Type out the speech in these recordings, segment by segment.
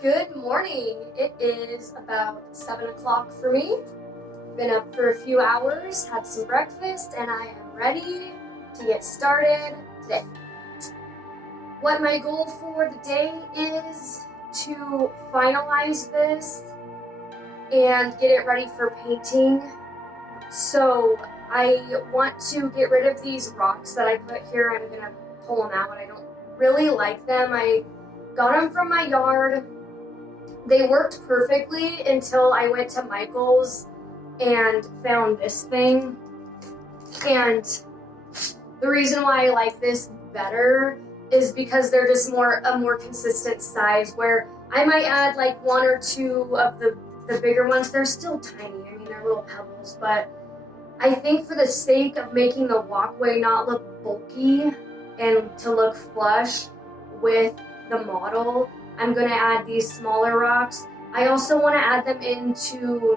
Good morning. It is about 7 o'clock for me. Been up for a few hours, had some breakfast, and I am ready to get started today. What my goal for the day is to finalize this and get it ready for painting. So I want to get rid of these rocks that I put here. I'm gonna pull them out. I don't really like them. I got them from my yard. They worked perfectly until I went to Michael's and found this thing. And the reason why I like this better is because they're just a more consistent size, where I might add like one or two of the bigger ones. They're still tiny. I mean, they're little pebbles, but I think for the sake of making the walkway not look bulky and to look flush with the model, I'm going to add these smaller rocks. I also want to add them into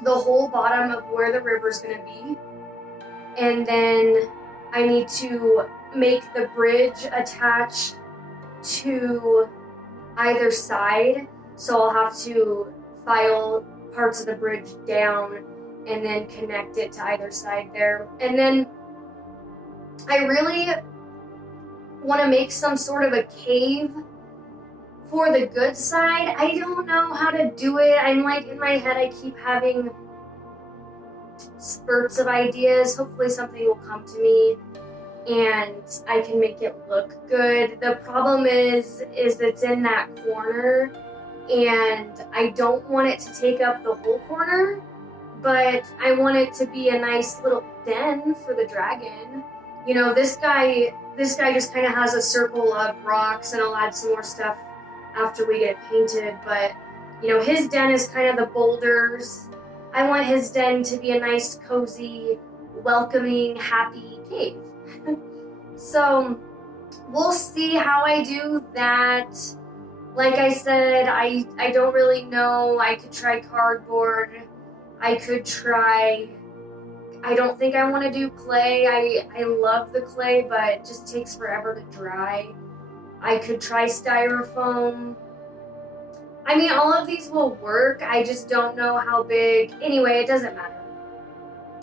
the whole bottom of where the river's going to be. And then I need to make the bridge attach to either side. So I'll have to file parts of the bridge down and then connect it to either side there. And then I really want to make some sort of a cave for the good side. I don't know how to do it. I'm like, in my head, I keep having spurts of ideas. Hopefully something will come to me and I can make it look good. The problem is it's in that corner and I don't want it to take up the whole corner, but I want it to be a nice little den for the dragon. You know, this guy just kind of has a circle of rocks, and I'll add some more stuff after we get it painted, but you know, his den is kind of the boulders. I want his den to be a nice, cozy, welcoming, happy cave. So we'll see how I do that. Like I said, I don't really know. I could try cardboard. I could try, I don't think I want to do clay. I love the clay, but it just takes forever to dry. I could try styrofoam. I mean, all of these will work. I just don't know how big. Anyway, it doesn't matter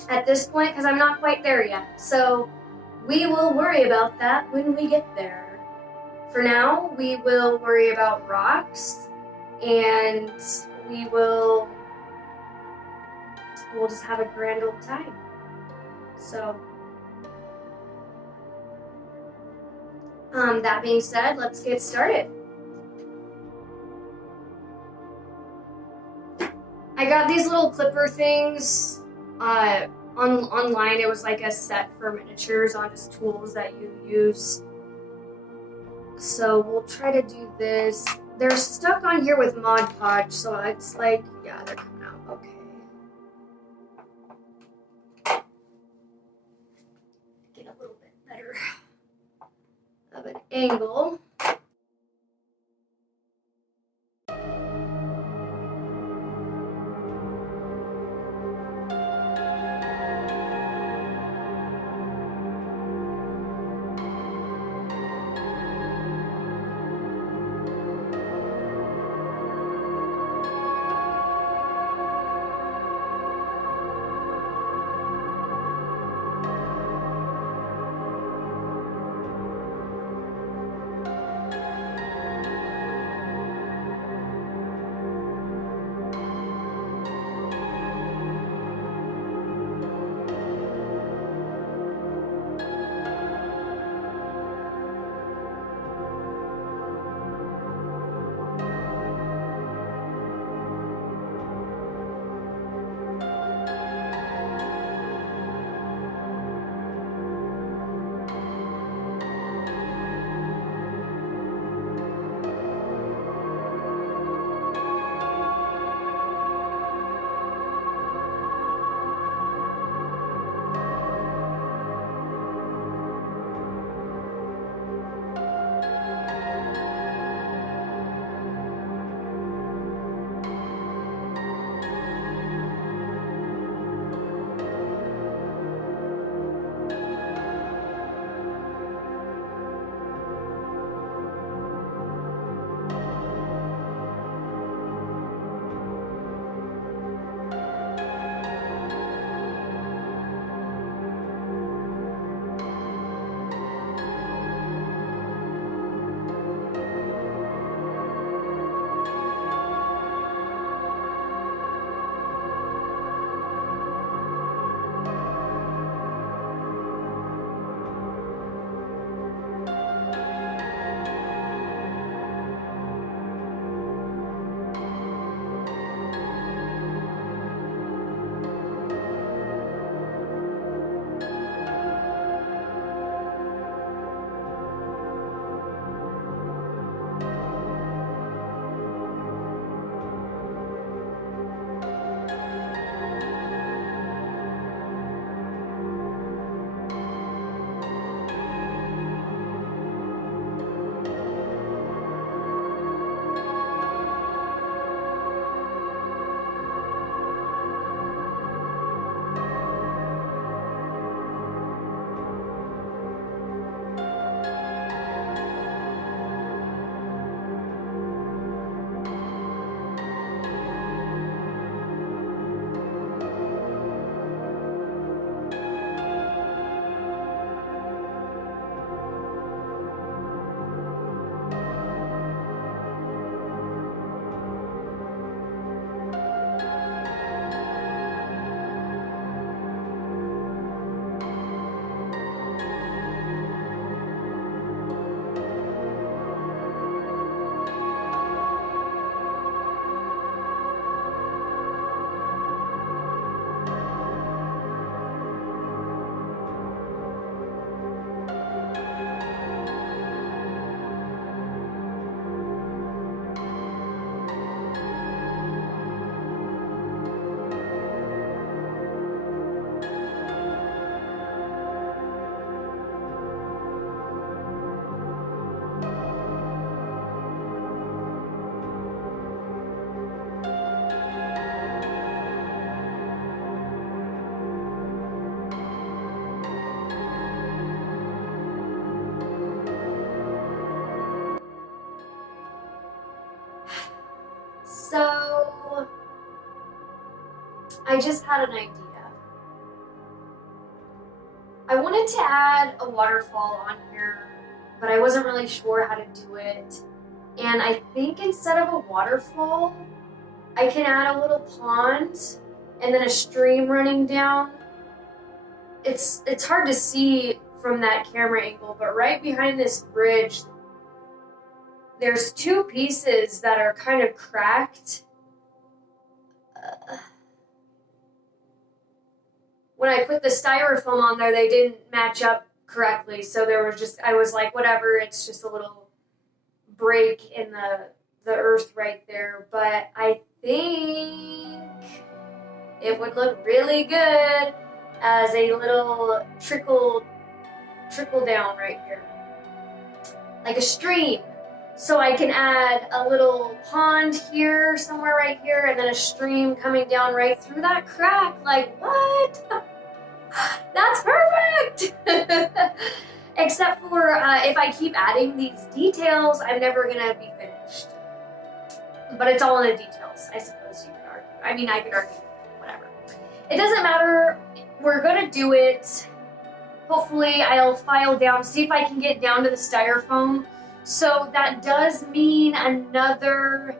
at this point because I'm not quite there yet. So we will worry about that when we get there. For now, we will worry about rocks, and we'll just have a grand old time. So, that being said, let's get started. I got these little clipper things online. It was like a set for miniatures on just tools that you use. So we'll try to do this. They're stuck on here with Mod Podge, so it's like, yeah, they're coming out. Okay. Get a little bit better of an angle. I just had an idea. I wanted to add a waterfall on here, but I wasn't really sure how to do it. And I think instead of a waterfall, I can add a little pond and then a stream running down. It's hard to see from that camera angle, but right behind this bridge, there's two pieces that are kind of cracked. When I put the styrofoam on there, they didn't match up correctly. So I was like, whatever, it's just a little break in the earth right there. But I think it would look really good as a little trickle down right here. Like a stream. So I can add a little pond here, somewhere right here, and then a stream coming down right through that crack. Like, what? That's perfect! Except for if I keep adding these details, I'm never gonna be finished. But it's all in the details, I suppose you could argue. I mean, I could argue, whatever. It doesn't matter, we're gonna do it. Hopefully I'll file down, see if I can get down to the styrofoam. So that does mean another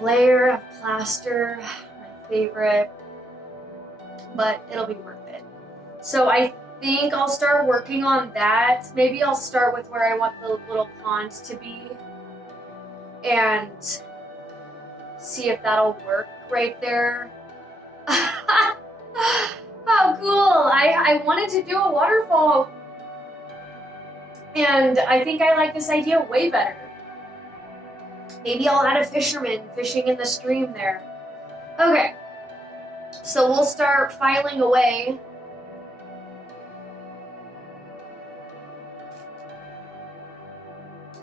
layer of plaster, my favorite, but it'll be worth it. So I think I'll start working on that. Maybe I'll start with where I want the little pond to be and see if that'll work right there. Oh, cool. I wanted to do a waterfall, and I think I like this idea way better. Maybe I'll add a fisherman fishing in the stream there. Okay, so we'll start filing away.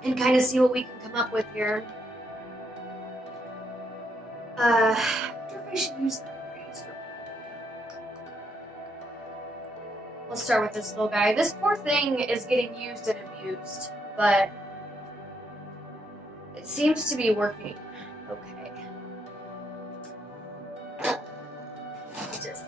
And kind of see what we can come up with here. I wonder if I should use that razor. Let's start with this little guy. This poor thing is getting used and abused, but it seems to be working okay. Just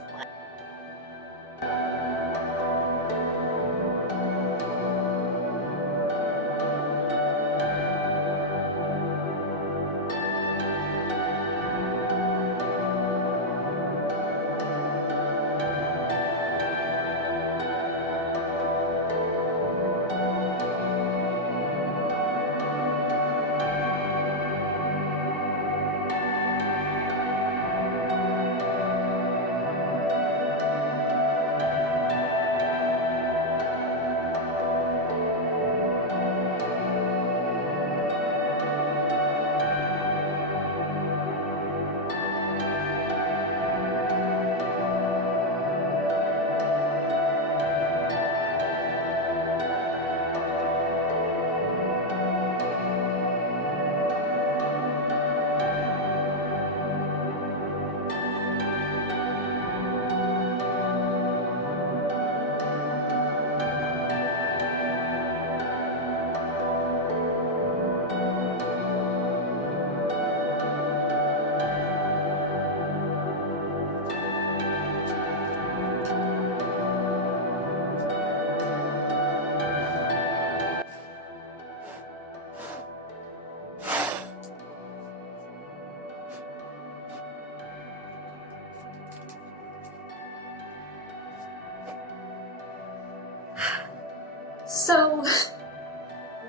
so,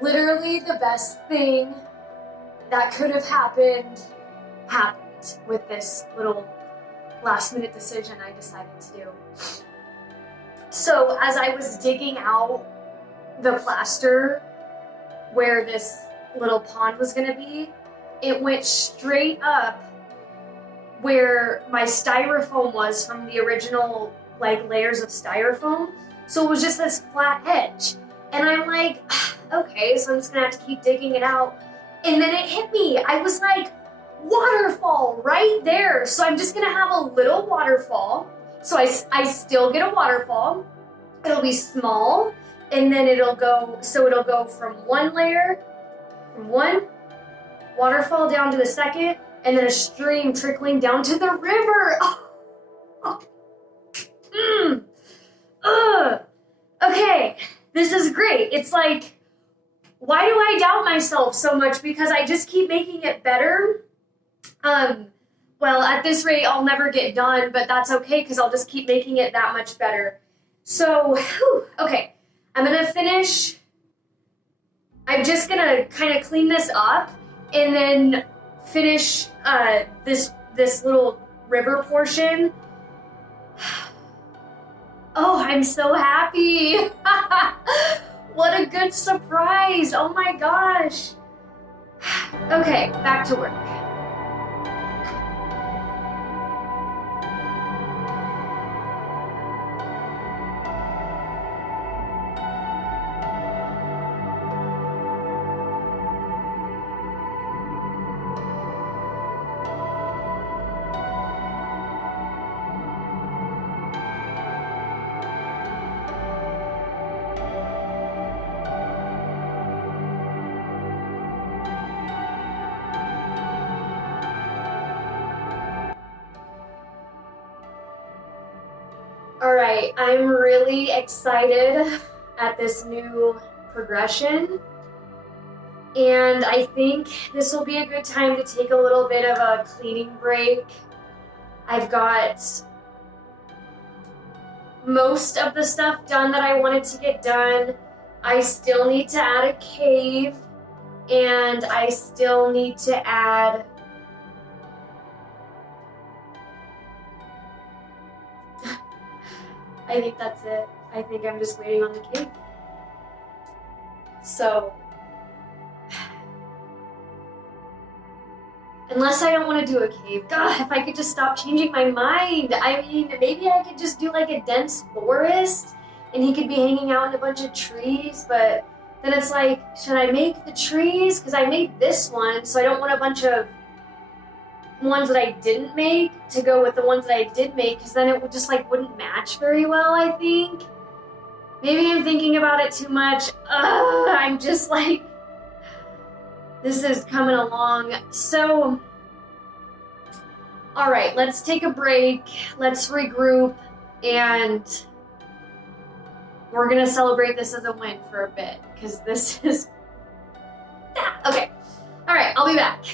literally the best thing that could have happened with this little last minute decision I decided to do. So as I was digging out the plaster where this little pond was gonna be, it went straight up where my styrofoam was from the original like layers of styrofoam. So it was just this flat edge. And I'm like, okay, so I'm just gonna have to keep digging it out. And then it hit me. I was like, waterfall right there. So I'm just gonna have a little waterfall. So I still get a waterfall. It'll be small, and then it'll go from one layer, from one waterfall down to the second, and then a stream trickling down to the river. Okay, this is great. It's like, why do I doubt myself so much? Because I just keep making it better. Well, at this rate, I'll never get done, but that's okay because I'll just keep making it that much better. So, okay, I'm gonna finish. I'm just gonna kind of clean this up and then finish this little river portion. Oh, I'm so happy. What a good surprise. Oh my gosh. Okay, back to work. All right, I'm really excited at this new progression. And I think this will be a good time to take a little bit of a cleaning break. I've got most of the stuff done that I wanted to get done. I still need to add a cave, and I still need to add I think that's it. I think I'm just waiting on the cave. So, unless I don't want to do a cave. God, if I could just stop changing my mind. I mean, maybe I could just do like a dense forest and he could be hanging out in a bunch of trees, but then it's like, should I make the trees? Because I made this one, so I don't want a bunch of ones that I didn't make to go with the ones that I did make, because then it would just like wouldn't match very well, I think. Maybe I'm thinking about it too much. I'm just like, this is coming along. So, all right, let's take a break. Let's regroup, and we're gonna celebrate this as a win for a bit, because this is, okay. All right, I'll be back.